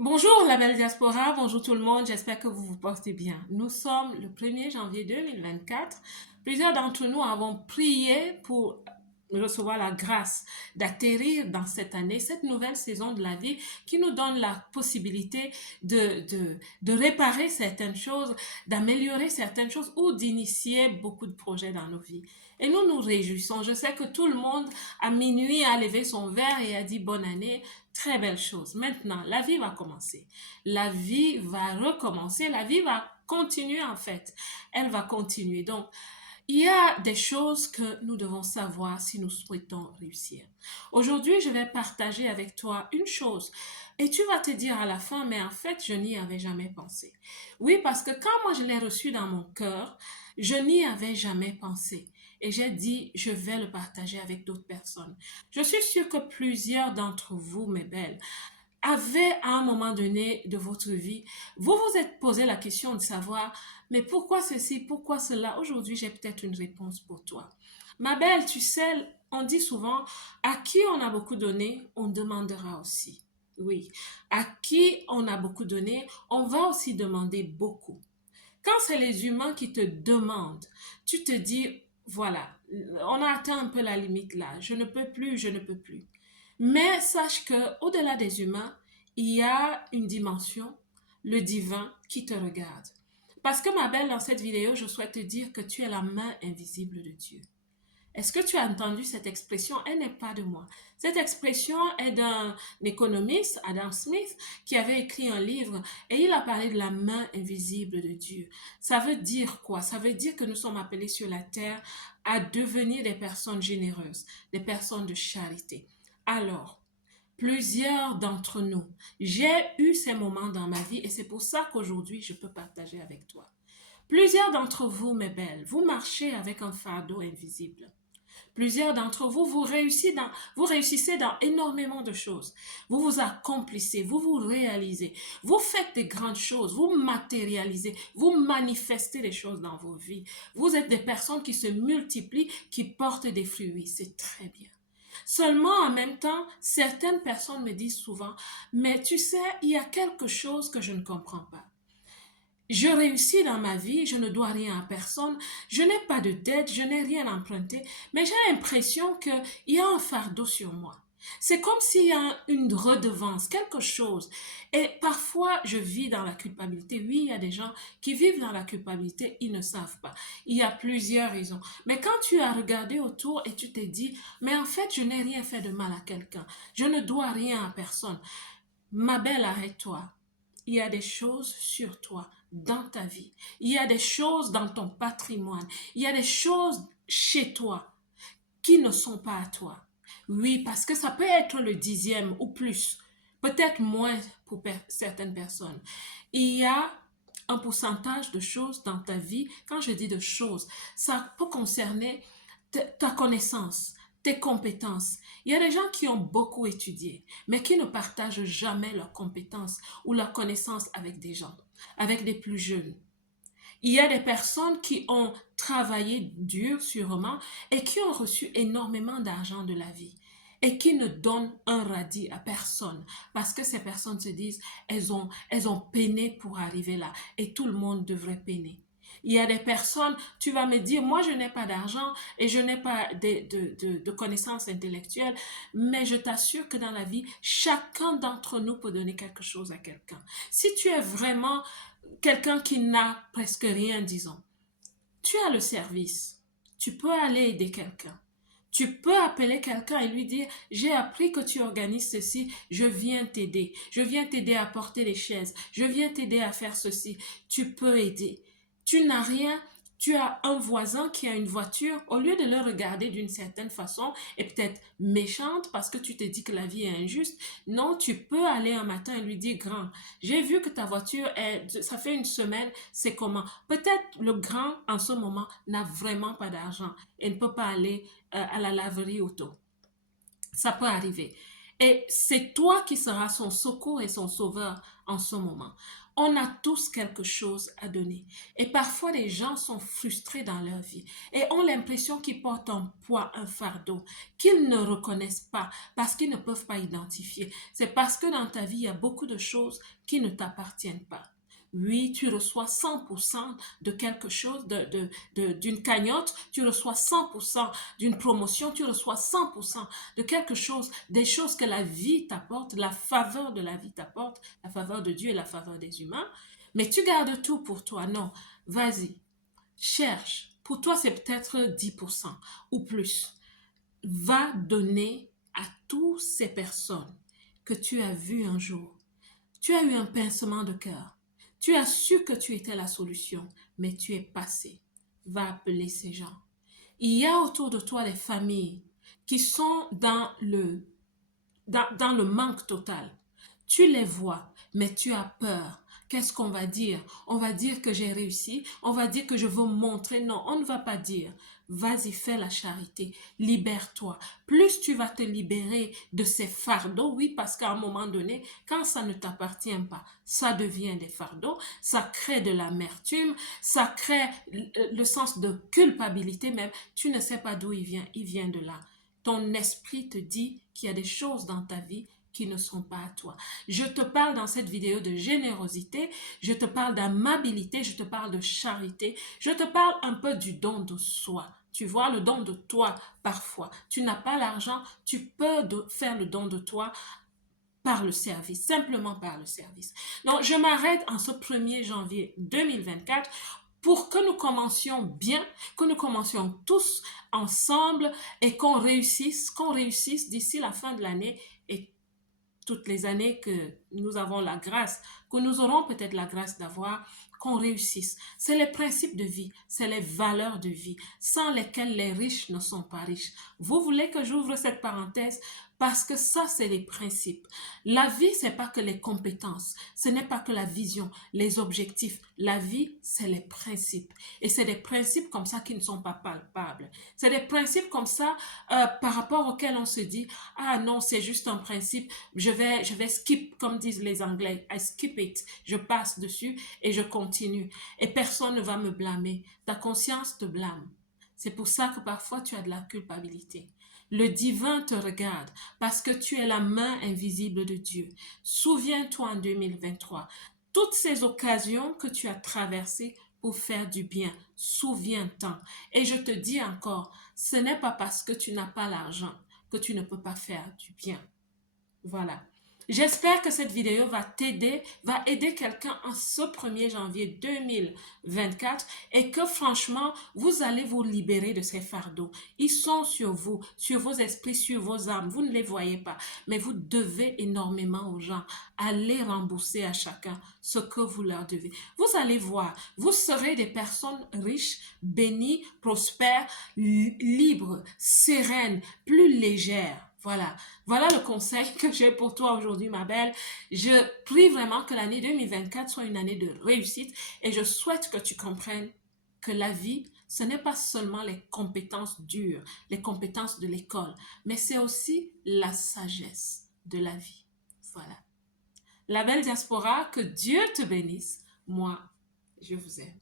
Bonjour la belle diaspora, bonjour tout le monde, j'espère que vous vous portez bien. Nous sommes le 1er janvier 2024. Plusieurs d'entre nous avons prié pour recevoir la grâce d'atterrir dans cette année, cette nouvelle saison de la vie qui nous donne la possibilité de réparer certaines choses, d'améliorer certaines choses ou d'initier beaucoup de projets dans nos vies. Et nous nous réjouissons. Je sais que tout le monde à minuit a levé son verre et a dit bonne année. Très belle chose. Maintenant, la vie va commencer. La vie va recommencer. La vie va continuer en fait. Elle va continuer. Donc, il y a des choses que nous devons savoir si nous souhaitons réussir. Aujourd'hui, je vais partager avec toi une chose et tu vas te dire à la fin, mais en fait, je n'y avais jamais pensé. Oui, parce que quand moi je l'ai reçu dans mon cœur, je n'y avais jamais pensé. Et j'ai dit, je vais le partager avec d'autres personnes. Je suis sûre que plusieurs d'entre vous, mes belles, avez à un moment donné de votre vie, vous vous êtes posé la question de savoir, mais pourquoi ceci, pourquoi cela? Aujourd'hui, j'ai peut-être une réponse pour toi. Ma belle, tu sais, on dit souvent, à qui on a beaucoup donné, on demandera aussi. Oui, à qui on a beaucoup donné, on va aussi demander beaucoup. Quand c'est les humains qui te demandent, tu te dis, voilà, on a atteint un peu la limite là, je ne peux plus, je ne peux plus. Mais sache que au-delà des humains, il y a une dimension, le divin, qui te regarde. Parce que ma belle, dans cette vidéo, je souhaite te dire que tu es la main invisible de Dieu. Est-ce que tu as entendu cette expression? Elle n'est pas de moi. Cette expression est d'un économiste, Adam Smith, qui avait écrit un livre et il a parlé de la main invisible de Dieu. Ça veut dire quoi? Ça veut dire que nous sommes appelés sur la terre à devenir des personnes généreuses, des personnes de charité. Alors, plusieurs d'entre nous, j'ai eu ces moments dans ma vie et c'est pour ça qu'aujourd'hui, je peux partager avec toi. Plusieurs d'entre vous, mes belles, vous marchez avec un fardeau invisible. Plusieurs d'entre vous, vous réussissez dans énormément de choses. Vous vous accomplissez, vous vous réalisez, vous faites des grandes choses, vous matérialisez, vous manifestez les choses dans vos vies. Vous êtes des personnes qui se multiplient, qui portent des fruits. Oui, c'est très bien. Seulement, en même temps, certaines personnes me disent souvent, mais tu sais, il y a quelque chose que je ne comprends pas. Je réussis dans ma vie, je ne dois rien à personne, je n'ai pas de dette, je n'ai rien emprunté, mais j'ai l'impression qu'il y a un fardeau sur moi. C'est comme s'il y a une redevance, quelque chose. Et parfois, je vis dans la culpabilité. Oui, il y a des gens qui vivent dans la culpabilité, ils ne savent pas. Il y a plusieurs raisons. Mais quand tu as regardé autour et tu t'es dit, mais en fait, je n'ai rien fait de mal à quelqu'un, je ne dois rien à personne. Ma belle, arrête-toi. Il y a des choses sur toi, dans ta vie. Il y a des choses dans ton patrimoine. Il y a des choses chez toi qui ne sont pas à toi. Oui, parce que ça peut être le dixième ou plus, peut-être moins pour certaines personnes. Il y a un pourcentage de choses dans ta vie. Quand je dis de choses, ça peut concerner ta connaissance, tes compétences. Il y a des gens qui ont beaucoup étudié, mais qui ne partagent jamais leurs compétences ou leurs connaissances avec des gens, avec des plus jeunes. Il y a des personnes qui ont travaillé dur, sûrement, et qui ont reçu énormément d'argent de la vie et qui ne donnent un radis à personne parce que ces personnes se disent elles ont peiné pour arriver là et tout le monde devrait peiner. Il y a des personnes, tu vas me dire, moi je n'ai pas d'argent et je n'ai pas de connaissances intellectuelles, mais je t'assure que dans la vie, chacun d'entre nous peut donner quelque chose à quelqu'un. Si tu es vraiment quelqu'un qui n'a presque rien, disons, tu as le service, tu peux aller aider quelqu'un. Tu peux appeler quelqu'un et lui dire, j'ai appris que tu organises ceci, je viens t'aider. Je viens t'aider à porter les chaises. Je viens t'aider à faire ceci. Tu peux aider. Tu n'as rien, tu as un voisin qui a une voiture, au lieu de le regarder d'une certaine façon et peut-être méchante parce que tu te dis que la vie est injuste, non, tu peux aller un matin et lui dire, grand, j'ai vu que ta voiture ça fait une semaine, c'est comment? Peut-être le grand en ce moment n'a vraiment pas d'argent et ne peut pas aller à la laverie auto. Ça peut arriver. Et c'est toi qui seras son secours et son sauveur en ce moment. On a tous quelque chose à donner. Et parfois, les gens sont frustrés dans leur vie et ont l'impression qu'ils portent un poids, un fardeau, qu'ils ne reconnaissent pas parce qu'ils ne peuvent pas identifier. C'est parce que dans ta vie, il y a beaucoup de choses qui ne t'appartiennent pas. Oui, tu reçois 100% de quelque chose, d'une cagnotte, tu reçois 100% d'une promotion, tu reçois 100% de quelque chose, des choses que la vie t'apporte, la faveur de la vie t'apporte, la faveur de Dieu et la faveur des humains. Mais tu gardes tout pour toi. Non, vas-y, cherche. Pour toi, c'est peut-être 10% ou plus. Va donner à toutes ces personnes que tu as vues un jour. Tu as eu un pincement de cœur. Tu as su que tu étais la solution, mais tu es passé. Va appeler ces gens. Il y a autour de toi des familles qui sont dans le manque total. Tu les vois, mais tu as peur. Qu'est-ce qu'on va dire? On va dire que j'ai réussi. On va dire que je veux montrer. Non, on ne va pas dire. Vas-y, fais la charité. Libère-toi. Plus tu vas te libérer de ces fardeaux, oui, parce qu'à un moment donné, quand ça ne t'appartient pas, ça devient des fardeaux. Ça crée de l'amertume. Ça crée le sens de culpabilité même. Tu ne sais pas d'où il vient. Il vient de là. Ton esprit te dit qu'il y a des choses dans ta vie qui ne sont pas à toi. Je te parle dans cette vidéo de générosité, je te parle d'amabilité, je te parle de charité, je te parle un peu du don de soi. Tu vois, le don de toi, parfois. Tu n'as pas l'argent, tu peux faire le don de toi par le service, simplement par le service. Donc, je m'arrête en ce 1er janvier 2024 pour que nous commencions bien, que nous commencions tous ensemble et qu'on réussisse d'ici la fin de l'année et toutes les années que nous avons la grâce, que nous aurons peut-être la grâce d'avoir, qu'on réussisse. C'est les principes de vie, c'est les valeurs de vie, sans lesquelles les riches ne sont pas riches. Vous voulez que j'ouvre cette parenthèse parce que ça, c'est les principes. La vie, c'est pas que les compétences, ce n'est pas que la vision, les objectifs. La vie, c'est les principes. Et c'est des principes comme ça qui ne sont pas palpables. C'est des principes comme ça par rapport auxquels on se dit, ah non, c'est juste un principe, je vais skip, comme disent les Anglais, I skip it, je passe dessus et je continue. Et personne ne va me blâmer. Ta conscience te blâme. C'est pour ça que parfois tu as de la culpabilité. Le divin te regarde parce que tu es la main invisible de Dieu. Souviens-toi en 2023, toutes ces occasions que tu as traversées pour faire du bien, souviens-t'en. Et je te dis encore, ce n'est pas parce que tu n'as pas l'argent que tu ne peux pas faire du bien. Voilà. J'espère que cette vidéo va t'aider, va aider quelqu'un en ce 1er janvier 2024 et que franchement, vous allez vous libérer de ces fardeaux. Ils sont sur vous, sur vos esprits, sur vos âmes. Vous ne les voyez pas, mais vous devez énormément aux gens. Allez rembourser à chacun ce que vous leur devez. Vous allez voir, vous serez des personnes riches, bénies, prospères, libres, sereines, plus légères. Voilà. Voilà le conseil que j'ai pour toi aujourd'hui, ma belle. Je prie vraiment que l'année 2024 soit une année de réussite et je souhaite que tu comprennes que la vie, ce n'est pas seulement les compétences dures, les compétences de l'école, mais c'est aussi la sagesse de la vie. Voilà. La belle diaspora, que Dieu te bénisse. Moi, je vous aime.